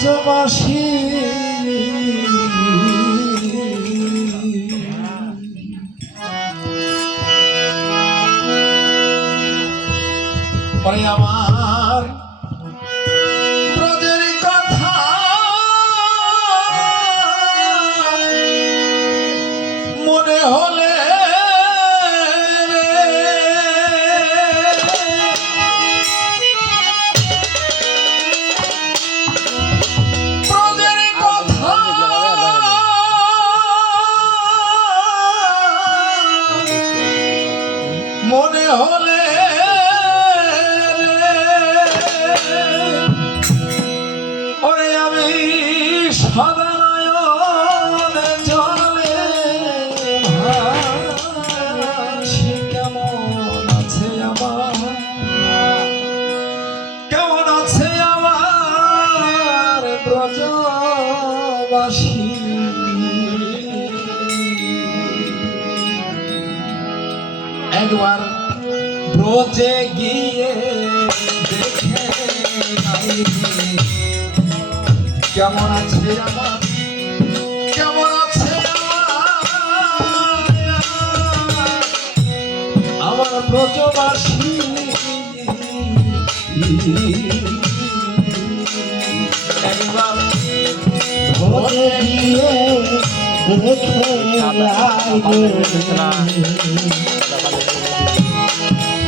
ব্রজবাসী পরে আমার ব্রজের কথা মনে হলে ব্রজের কথা মনে হলে ওরে আমি সদা নয়নে জলে ভাসি। কেমন আছে আমার ব্রজবাসী। একবার ব্রজে গিয়ে দেখে কেমন আছে আমার ব্রজবাসী। একবার ভোরে গিয়ে দেখে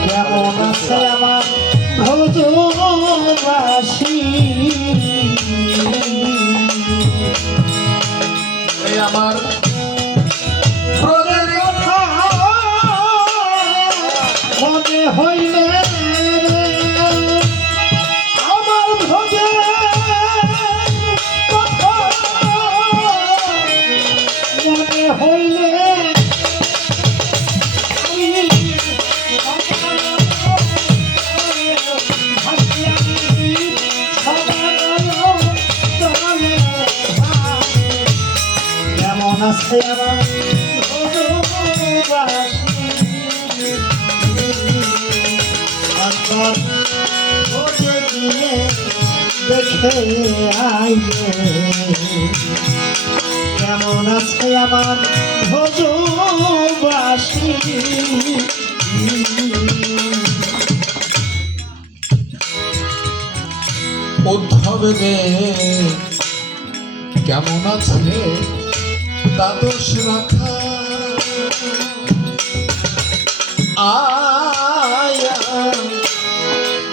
কেমন আছে আমার ব্রজবাসী। আমার ব্রজের কথা মনে হইলে আমার ব্রজের কথা মনে হইলে কেমন আছে আমার ব্রজবাসী। অন্তর ভোরে গিয়ে দেখে আইলে কেমন আছে আমার ব্রজবাসী। উদ্ধবে কেমন আছে দ্বাদশ রাখা আয়া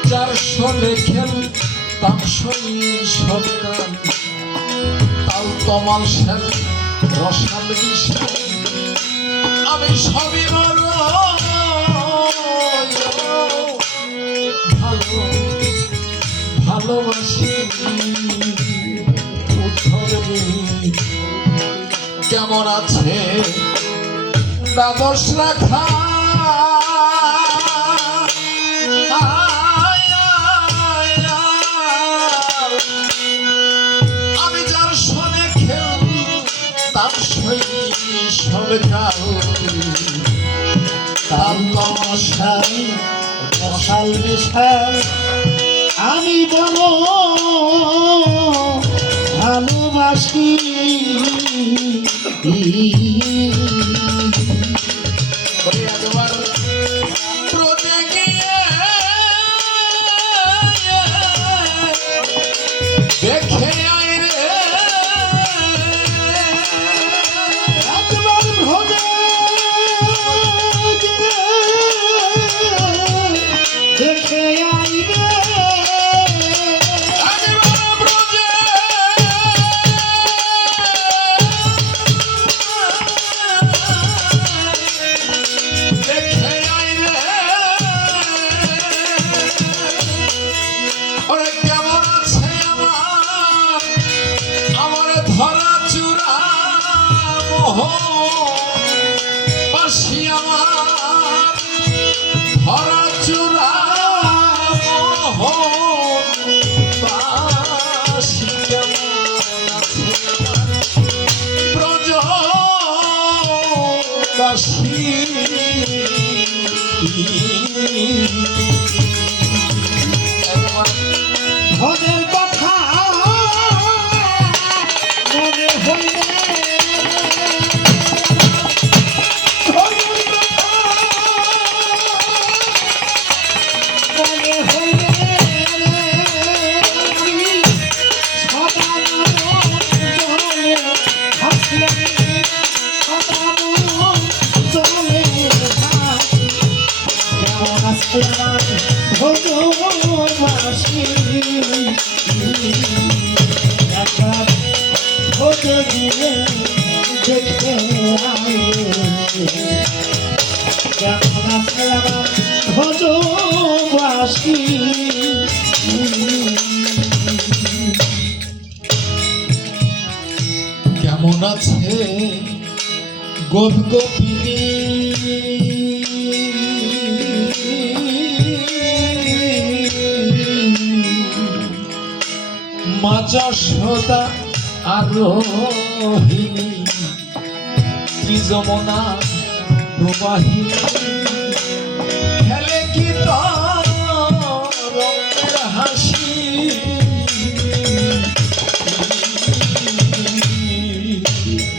400 লেখেন তাপসই সরকার তাল তমাল সেন রসাল বিশাল আমি সবই বড় ভালোবাসি। কেমন আছে দ্বাদশ রাখা আমি যার শোনে খেল তার সই সব যাও তাল তমসাই মশাল বিশাল আমি বলো ভালোবাসি। একবার ব্রজে গিয়ে দেখে আই রে একবার ভোরে গিয়ে দেখে আইবে ধরা চূড়া মোহ বাসি আমার ধরা চূড়া মোহ বাসি। কেমন আছে ব্রজবাসী। ভোরের কথা আছে আমার ভোজবাসী একবার ভোজে গিয়ে দেখে কেমন আছে আমার ভোজবাসী কেমন আছে গোপ গোপিনী মা যশোদা আর রোহিণী ত্রিযমনা প্রবাহিনী খেলে কি রঙের হাসি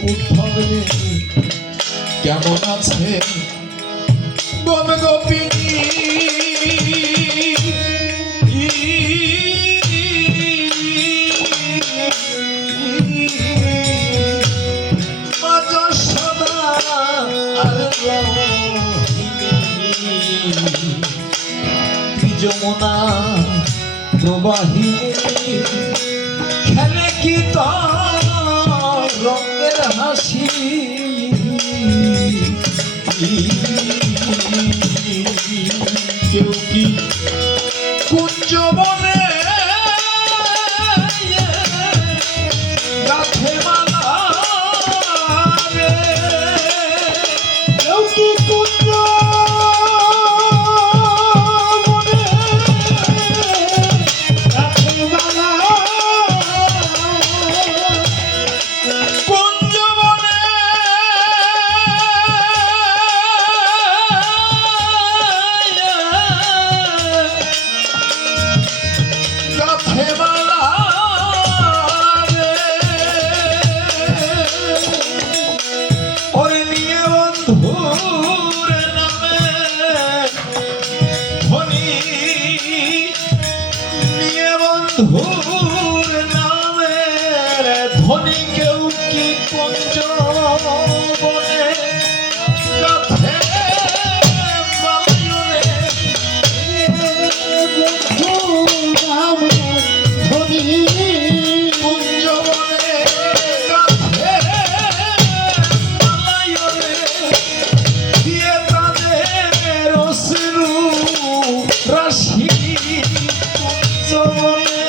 উদ্ধবে কেমন আছে গোপ গোপিনী মা যশোদা আর রোহিণী যমুনা প্রবাহিনী খেলে কি রঙের হাসি কেউ কি কুঞ্জবনে গাছে মালা রে কেউ কি কুঞ্জ মনে রাখে বালা কুঞ্জবনে গাছে মালা রে ওরে নিয়ে বন্ধুর নামে ধনী নিয়ে বন্ধুর নামে ধনী কেউ কি কুঞ্জ বনে গাছে মালা কুঞ্জবনে গাছে মালায়রে দিয়ে তাদের অশ্রু রাশি কুঞ্জবনে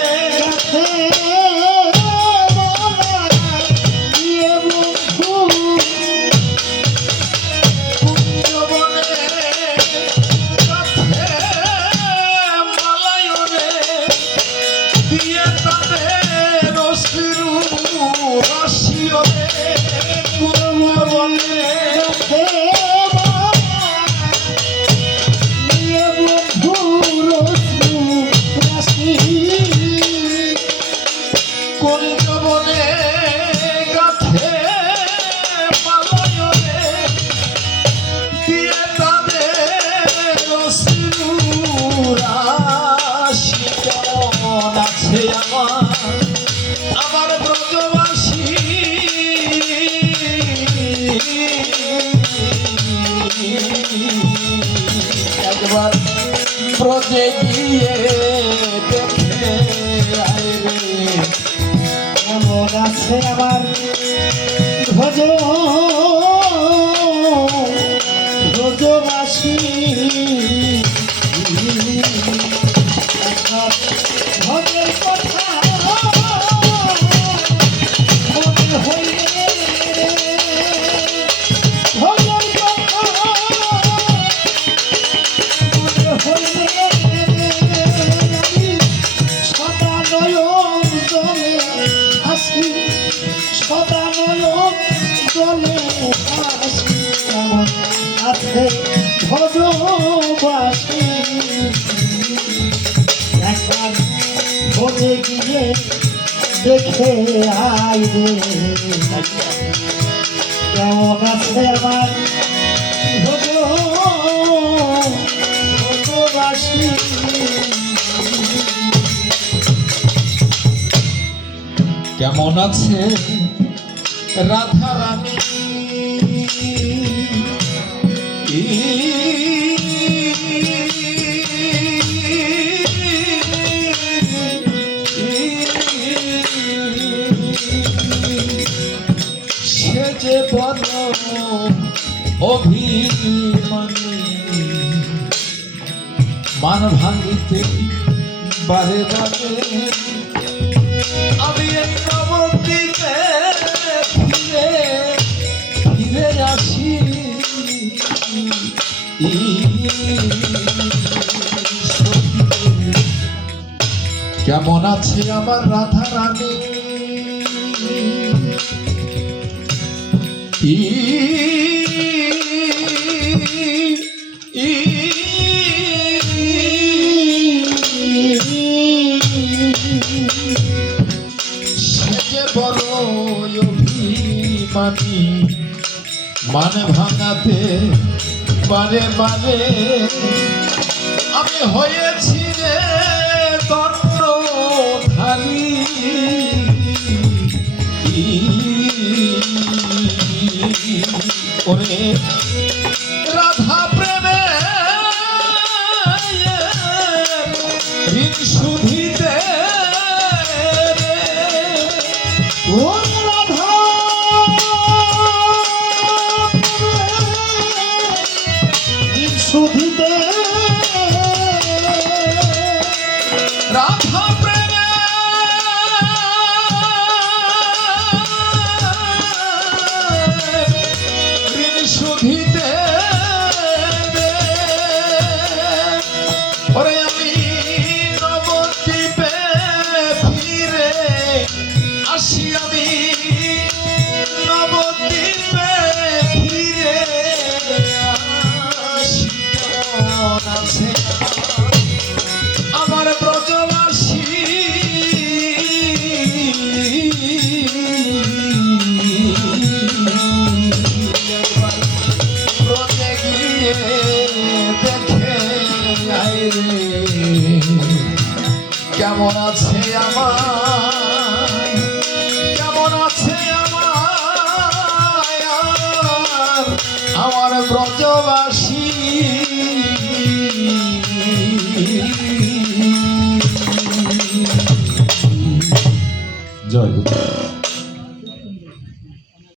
কুঞ্জবনে গাছে মালায়রে দিয়ে তাদের অশ্রু রাশি কুঞ্জবনে কুঞ্জবনে গাছে মালায়রে দিয়ে তাদের অশ্রু রাশি কেমন আছে আমার ব্রজবাসী একবার ব্রজে গিয়ে দেখে আয় রে কেমন আছে আমার ভোজবাসী ভোজের কথা মনে হইলে ভোজের কথা মনে হইলে সদা নয়ন জলে হাসি সদা নয়ন জলে হাসি কেমন আছে ভোজবাসী একবার ভোজে গিয়ে দেখে আইবে কেমন আছে আমার ভোজবাসী কেমন আছে রাধা রানী মান ভাঙিতে বারে বারে আমি এই নবদ্বীপে ফিরে ফিরে আসি কেমন আছে আমার রাধা রানী সে যে বড় অভিমানী মান ভাঙাতে বারে বারে আমি হয়েছি রে দণ্ডধারী ওরে রাধা প্রেমে ঋণ শুধিতে ও রাধা শুধিতে রাধা প্রেমে ঋণ শুধিতে ওরে আমি নবদ্বীপে ফিরে আসি আমি নবদ্বীপে ফিরে আসি কেমন আছে আমার ব্রজবাসী একবার ব্রজে গিয়ে দেখে আয় রে কেমন আছে কেমন আছে আমার ব্রজবাসী জয় গুরু।